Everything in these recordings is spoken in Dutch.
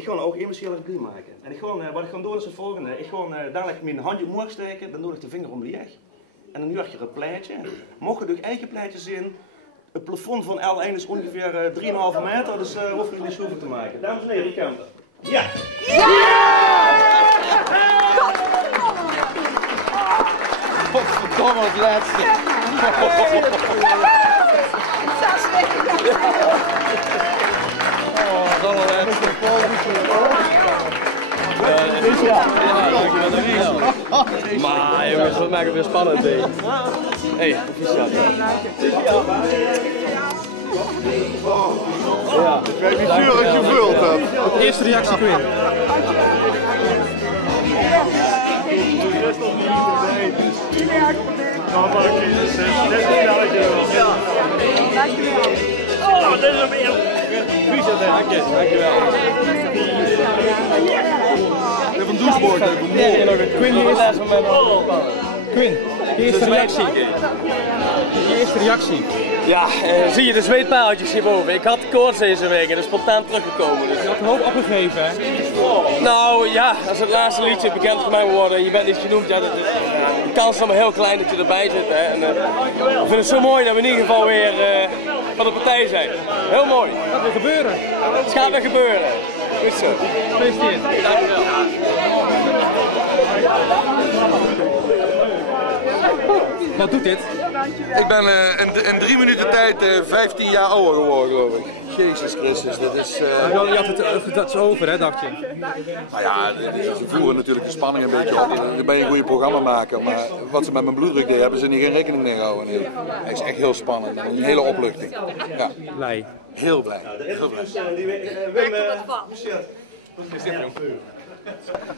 Ik ga ook emotionele regie maken. En wat ik ga doen is het volgende. Ik ga dadelijk mijn handje omhoog steken, dan doe ik de vinger om de leg. En dan nuur je een pleitje. Mocht je door eigen pleitje zien, het plafond van L1 is ongeveer 3,5 meter, dus hoef je niet zo te maken. Dames en heren, die kant. Ja! Godverdomme, het laatste. Oh, dat was laatste. Maar jongens, dat maakt het weer spannend. Hé, proficiat. Ja. Ik weet niet zuur als je vult hebt. Eerste reactie, Quinn. Oh, dit is hem weer. Dankjewel. Ik heb een doucheboard. Quinn, je eerste reactie. Je eerste reactie. Ja, zie je de zweetpaaltjes hierboven. Ik had koorts deze week en is spontaan teruggekomen. Dus. Je had een hoop opgegeven, hè? Nou ja, als het laatste liedje bekend voor mij moet worden en je bent niet genoemd, ja, dat is, de kans is nog maar heel klein dat je erbij zit. Hè. En, ik vind het zo mooi dat we in ieder geval weer van de partij zijn. Heel mooi. Dat gaat weer gebeuren. Het gaat weer gebeuren. Goed zo. Gefeliciteerd. Dankjewel. Wat doet dit? Ik ben in 3 minuten tijd 15 jaar ouder geworden, geloof ik. Jezus Christus, dit is... Je had het dat is over, hè, dacht je? Nou ja, ze voeren natuurlijk de spanning een beetje op. Dan ben je een goede programmamaker, maar wat ze met mijn bloeddruk deden, hebben ze niet geen rekening mee gehouden. Nee. Hij is echt heel spannend, een hele opluchting. Ja. Blij. Heel blij. Heel blij.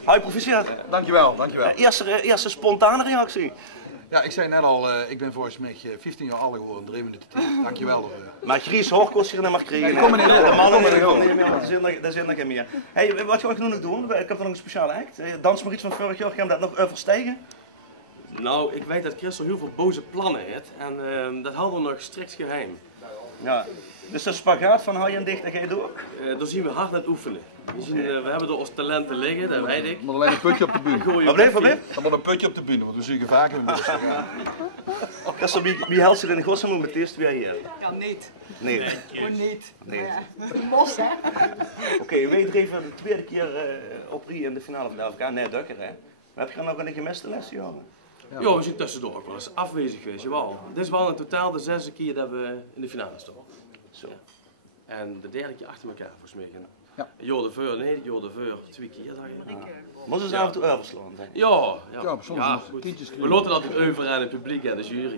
Hoi, proficiat. Dankjewel, dankjewel. Eerste spontane reactie. Ja, ik zei net al, ik ben volgens mij 15 jaar ouder geworden, 3 minuten 10. Dankjewel. Maar Gries Hoogkost hier naar krijgen. Ik kom er niet door. De mannen niet meer, daar zit nog in meer. Hey, wat ga ik nu nog doen? Ik heb nog een speciale act. Dans maar iets van vorig jaar, gaan we dat nog verstijgen? Nou, ik weet dat Christel heel veel boze plannen heeft en dat houden we nog strikt geheim. Ja. Dus de spagaat van hou je en dicht, dat ga je door? Daar zien we hard aan het oefenen. We hebben er ons talenten liggen, dat weet ik. Er moet alleen een putje op de bühne. Wat bleef? Er moet een putje op de bühne, want we zien vaker in de bus. Christel, wie helpt zich in de godsnaam met eerst weer hier? Kan niet. Nee. Gewoon niet. Nee. Mos, hè? Oké, weet je even de tweede keer op Rie in de finale van de AFK? Nee, Dukker, hè? Maar heb je nog een gemiste les, jongen? Ja, we zijn tussendoor ook wel eens afwezig geweest, jawel. Dit is wel in totaal de 6e keer dat we in de finale staan. Zo. Ja. En de 3e keer achter elkaar volgens mij. Ja. Jo de Veur, nee, Jo de Veur, 2 keer dacht ik. Moesten ze af en toe overslaan? Ja, Ja, soms ja, nog goed. tientjes We laten dat het over aan het publiek en de jury.